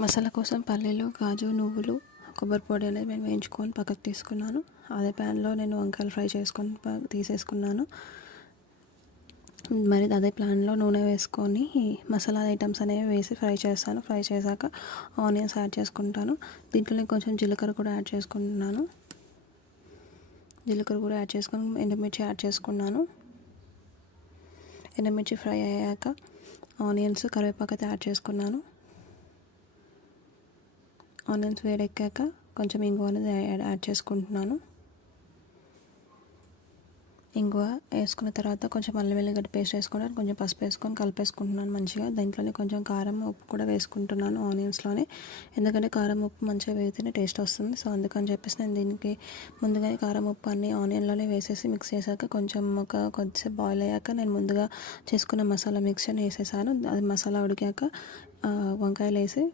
మసాలా కోసం పల్లీలు, కాజు, నువ్వులు, కొబ్బరి పొడి అనేది నేను వేయించుకొని పక్కకు తీసుకున్నాను. అదే ప్యాన్లో నేను వంకాయలు ఫ్రై చేసుకొని తీసేసుకున్నాను. మరి అదే ప్యాన్లో నూనె వేసుకొని మసాలా ఐటమ్స్ అనేవి వేసి ఫ్రై చేస్తాను. ఫ్రై చేశాక ఆనియన్స్ యాడ్ చేసుకుంటాను. దీంట్లో కొంచెం జీలకర్ర కూడా యాడ్ చేసుకుంటున్నాను. జీలకర్ర కూడా యాడ్ చేసుకొని ఎండుమిర్చి యాడ్ చేసుకున్నాను. ఎండుమిర్చి ఫ్రై అయ్యాక ఆనియన్స్, కరివేపాకు అయితే యాడ్ చేసుకున్నాను. ఆనియన్స్ వేడెక్కాక కొంచెం ఇంగువ అనేది యాడ్ చేసుకుంటున్నాను. ఇంగువ వేసుకున్న తర్వాత కొంచెం అల్లం వెల్లిగడ్డ పేస్ట్ వేసుకున్నాను. కొంచెం పసుపు వేసుకొని కలిపేసుకుంటున్నాను మంచిగా. దీంట్లోనే కొంచెం కారం, ఉప్పు కూడా వేసుకుంటున్నాను ఆనియన్స్లోనే. ఎందుకంటే కారం, ఉప్పు మంచిగా వేగితేనే టేస్ట్ వస్తుంది. సో అందుకని చెప్పేసి నేను దీనికి ముందుగానే కారం, ఉప్పు అన్నీ ఆనియన్లోనే వేసేసి మిక్స్ చేశాక కొద్దిసేపు బాయిల్ అయ్యాక నేను ముందుగా చేసుకున్న మసాలా మిక్చర్ని వేసేసాను. అది మసాలా ఉడికాక వంకాయలు వేసి